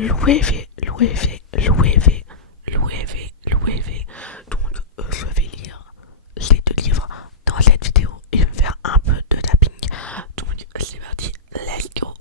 l'OEV, l'OEV, l'OEV, l'OEV, l'OEV. Donc je vais lire les deux livres dans cette vidéo et faire un peu de tapping. Donc c'est parti, let's go.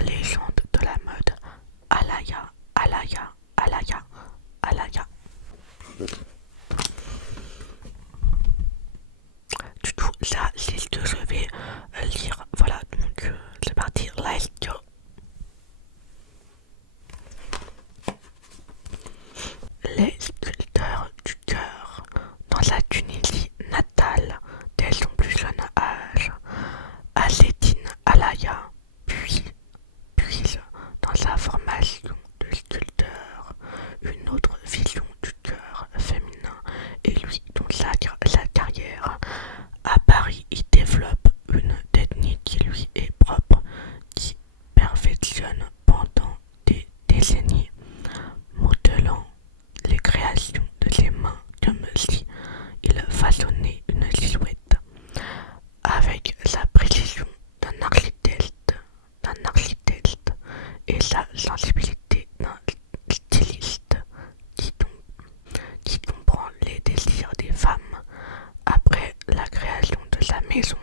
Légende de la mode, Alaïa, Alaïa, Alaïa, Alaïa. Du coup, là, c'est ce que je vais lire. Voilà, donc c'est parti, let's go. Les sculpteurs du cœur, dans sa Tunisie natale, dès son plus jeune âge, Azedine Alaïa, puis dans sa formation de sculpteur, une autre vision du cœur féminin et lui consacre sa carrière. À Paris, il développe une technique qui lui est propre, qui perfectionne pendant des décennies, modelant les créations de ses mains comme si il façonnait une silhouette avec la précision d'un architecte et la sensibilité d'un styliste qui, qui comprend les désirs des femmes. Après la création de sa maison,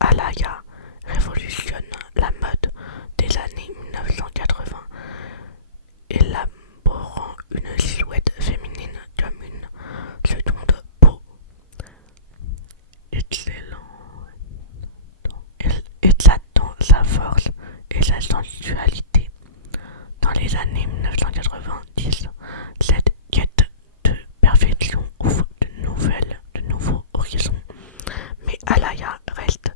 Alaïa révolutionne la mode des années 1980, élaborant une silhouette féminine comme une seconde peau. Éclatant sa force et sa sensualité. Dans les années 1990, cette quête de perfection ouvre de nouveaux horizons, mais Alaïa reste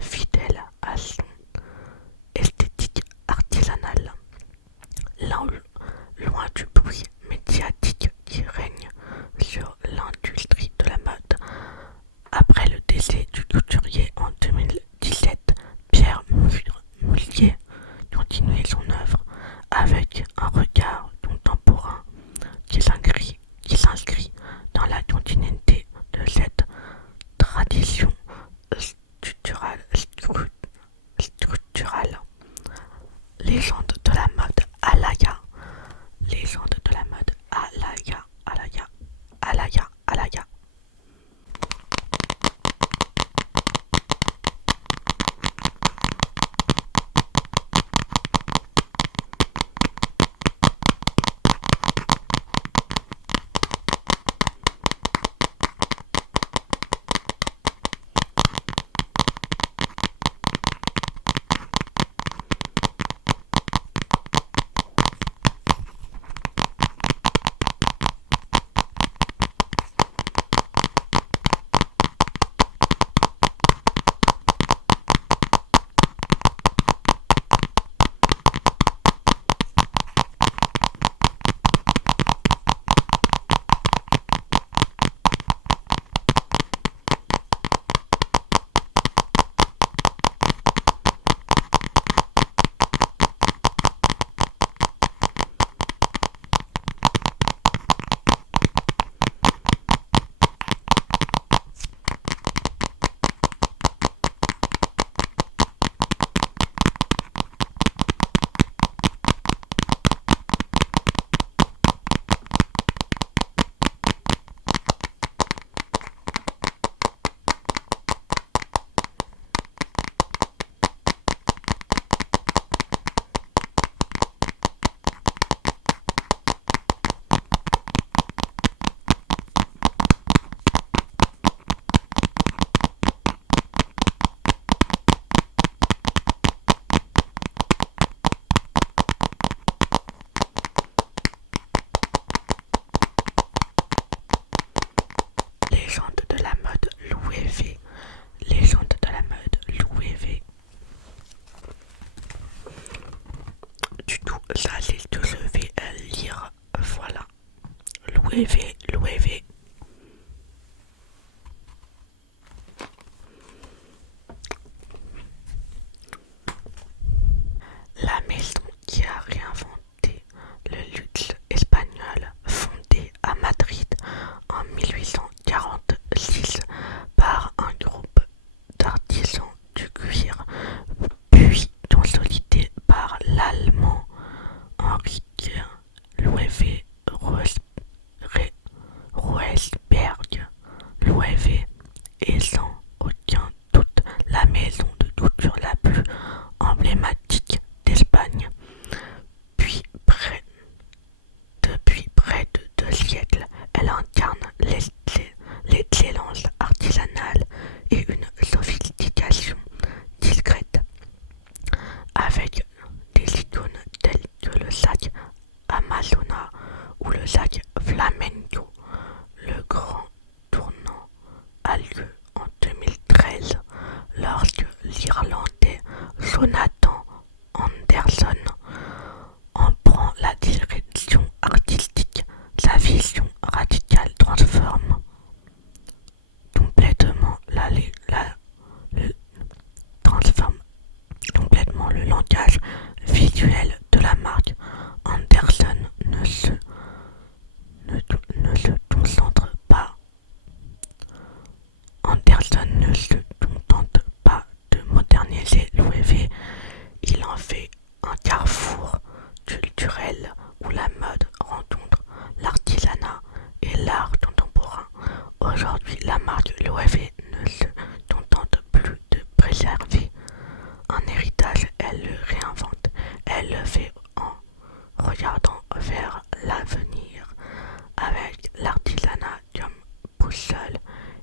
fidèle à son esthétique artisanale, loin du bruit médiatique qui règne sur l'industrie de la mode. Après le décès du couturier en 2017, Pierre Mullier continuait son œuvre avec un du tout. Ça, c'est ce que je vais lire. Voilà. L'OEV, l'OEV. La maison qui a réinventé le luxe espagnol, fondé à Madrid en 1846 par un groupe d'artisans du cuir, puis consolidé par l'allemand Henrik Loewe Roesberg. Loewe est sans aucun doute la maison de couture la plus emblématique d'Espagne. Puis Depuis près de 2 siècles, elle incarne l'excellence artisanale et une sophistication discrète, avec des icônes telles que le sac Amazona ou le sac Flamenco. Le grand tournant a lieu en 2013 lorsque l'Irlandais Jonathan Anderson en prend la direction artistique. Sa vision radicale transforme complètement le, transforme complètement le langage visuel de la marque. Anderson ne se concentre pas. Anderson ne se contente pas de moderniser l'OEV, il en fait un carrefour culturel où la mode rencontre l'artisanat et l'art contemporain. Aujourd'hui, la marque l'OEV ne se contente plus de préserver un héritage, elle le réinvente. Elle le fait en regardant vers l'avenir avec l'artisanat comme boussole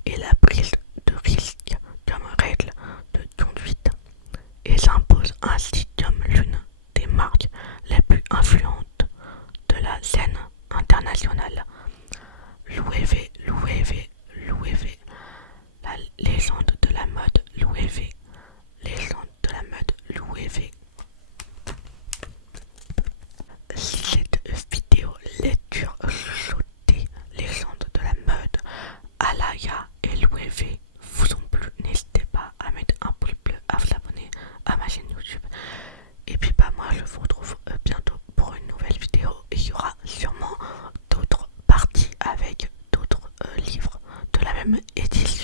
et la prise de risque comme règle de conduite et s'impose ainsi comme l'une des marques les plus influentes de la scène internationale. L'OEV, l'OEV, l'OEV, la légende de la mode, l'OEV, légende de la mode, l'OEV. Si cette vidéo lecture chuchotée, légende de la mode, Alaïa et l'OEV vous ont plu, n'hésitez pas à mettre un pouce bleu, à vous abonner à ma chaîne YouTube. Et puis moi je vous retrouve bientôt pour une nouvelle vidéo. Et il y aura sûrement d'autres parties avec d'autres livres de la même édition.